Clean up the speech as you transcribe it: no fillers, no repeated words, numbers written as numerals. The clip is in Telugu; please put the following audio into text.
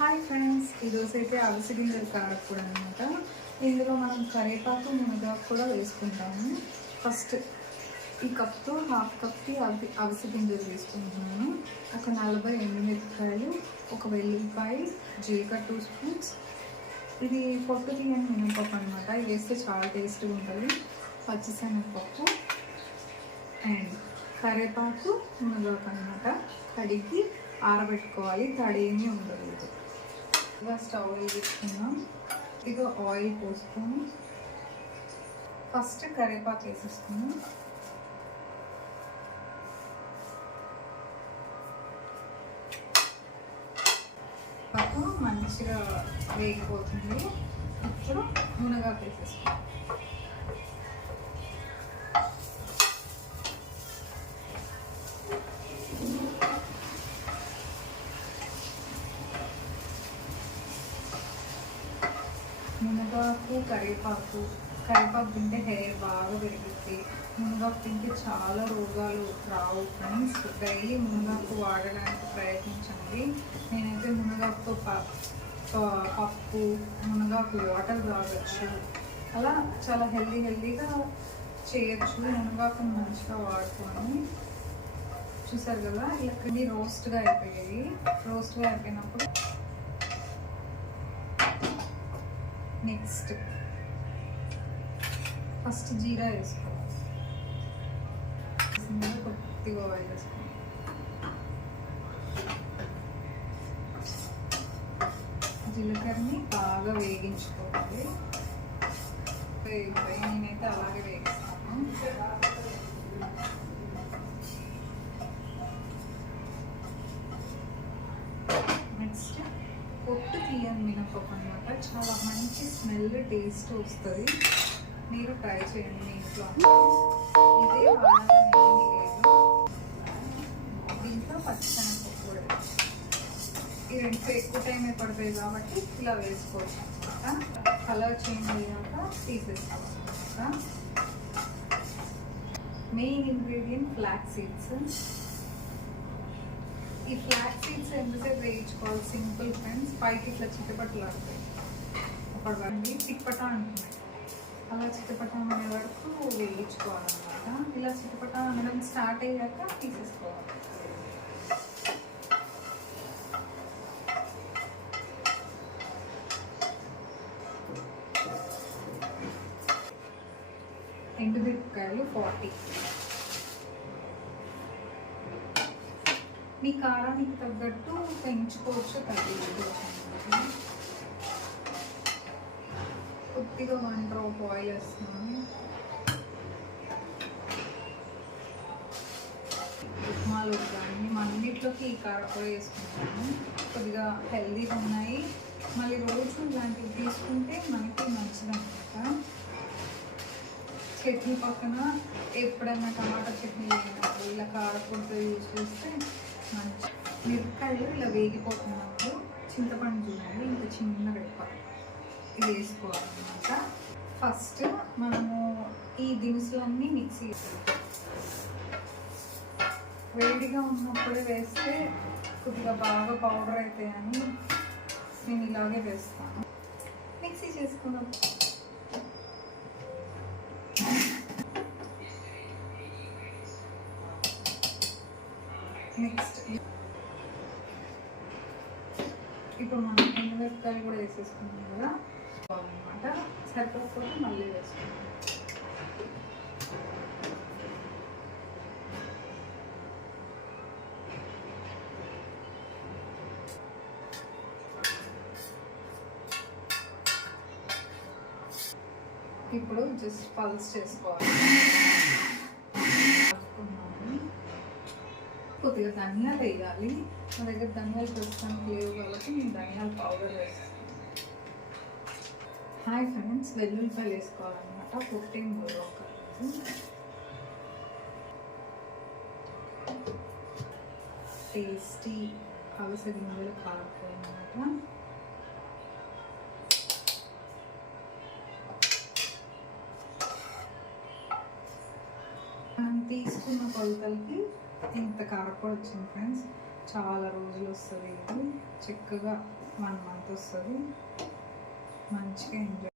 హాయ్ ఫ్రెండ్స్, ఈరోజైతే అవిసె గింజలు కారపొడి అనమాట. ఇందులో మనం కరివేపాకు మునగాకు కూడా వేసుకుంటాము. ఫస్ట్ ఈ కప్తో హాఫ్ కప్కి అవిసె గింజలు వేసుకుంటున్నాను. ఒక 40 ఎండుమిరపకాయలు, ఒక వెల్లుల్లిపాయ, జీలకర్ర 2 స్పూన్స్. ఇది పొట్టు తీయని మినపప్పు అనమాట. ఇది వేస్తే చాలా టేస్ట్గా ఉంటుంది. పచ్చిశనగపప్పు అండ్ కరివేపాకు మునగాకు అనమాట. కడిగి ఆరబెట్టుకోవాలి, తడేమీ ఉండదు. ఇలా స్టవ్ వేసుకుందాం. ఇదిగో ఆయిల్ పోసుకొని ఫస్ట్ కరివేపాకు వేసేసుకున్నాం. పప్పు మంచిగా వేగిపోతుంది. ఇప్పుడు మునగాకు వేసేసుకుంటాం. మునగాకు కరివేపాకు తింటే హెయిర్ బాగా పెరుగుతుంది. మునగాకు తింటే చాలా రోగాలు రావు ఫ్రెండ్స్. డైలీ మునగాకు వాడడానికి ప్రయత్నించండి. నేనైతే మునగాకుతో పప్పు, మునగాకు వాటర్ తాగొచ్చు. అలా చాలా హెల్దీగా చేయొచ్చు. మునగాకుని మంచిగా వాడుకొని చూసారు కదా, ఇలా రోస్ట్గా అయిపోయాయి. రోస్ట్గా అయిపోయినప్పుడు నెక్స్ట్ ఫస్ట్ జీరా వేసుకోవాలి. కొద్దిగా ఆయిల్ వేసుకోవాలి. జీలకర్రని బాగా వేగించుకోవాలి. నేనైతే అలాగే వేగిస్తాను. నెక్స్ట్ పొట్టు తీయని మినపప్పు అనమాట. చాలా మంచి స్మెల్, టేస్ట్ వస్తుంది. మీరు ట్రై చేయండి మీ ఇంట్లో. ఇదే వాడాలని ఏమీ లేదు. దీంట్లో పచ్చిశనగపప్పు కూడా, ఈ రెండు ఎక్కువ టైమే పడుతుంది కాబట్టి ఇలా వేసుకోవచ్చు అనమాట. కలర్ చేంజ్ అయ్యాక తీసేసుకోవాలన్నమాట. Main ingredient flax seeds. ఈ ఫ్లాక్స్ సీడ్స్ ఎంతసేపు వేయించుకోవాలి? Simple friends. పైకి ఇట్లా చిట్టపట్లు ఆడతాయి, అప్పటి చిట్టపట అంటున్నాయి. అలా చిట్టపట అనే వరకు వేయించుకోవాలన్నమాట. ఇలా చిట్టపట అనడం స్టార్ట్ అయ్యాక తీసేసుకోవాలి. ఎండుమిరపకాయలు 40. మీ కారానికి తగ్గట్టు పెంచుకోవచ్చు, తగ్గించుకోవచ్చు. కొద్దిగా 1 డ్రాప్ ఆయిల్ వేస్తున్నాను. ఉప్మాలు కానీ అన్నిట్లోకి ఈ కారపొడి వేసుకుంటాను. కొద్దిగా హెల్దీగా ఉన్నాయి. మళ్ళీ రోజు ఇలాంటివి తీసుకుంటే మనకి మంచిదన్నమాట. చట్నీ పక్కన ఎప్పుడైనా టమాటా చట్నీ లేనప్పుడు ఇలా కారపొడితో యూజ్ చేస్తే మంచి. మిరపకాయలు ఇలా వేగిపోతున్నప్పుడు చింతపండు చూడండి, ఇంకా చిన్న రెప్ప ఇది వేసుకోవాలన్నమాట. ఫస్ట్ మనము ఈ దినుసులన్నీ మిక్సీ వేడిగా ఉన్నప్పుడే వేస్తే కొద్దిగా బాగా పౌడర్ అవుతాయని నేను ఇలాగే వేస్తాను. మిక్సీ చేసుకున్నాం. నెక్స్ట్ ఇప్పుడు మనం ఎండుమిరపకాయలు కూడా వేసేసుకున్నాం కదా అనమాట. సరిపోకపోతే మళ్ళీ వేసుకున్నాం. ఇప్పుడు జస్ట్ పల్స్ చేసుకోవాలి. కొద్దిగా ధనియాలు వేయాలి. మా దగ్గర ధనియాలు ప్రస్తుతానికి లేవు కాబట్టి నేను ధనియాల పౌడర్ వేస్తాను. హాయ్ ఫ్రెండ్స్, వెల్లుల్లిపాయలు వేసుకోవాలన్నమాట. 15 మునగాకు. టేస్టీ అవిసె గింజలు కారపొడి అన్నమాట. మనం తీసుకున్న కొలతలకి ఇంత కారపొడి వచ్చింది ఫ్రెండ్స్. చాలా రోజులు వస్తుంది. ఇది చక్కగా 1 month వస్తుంది. మంచిగా ఎంజాయ్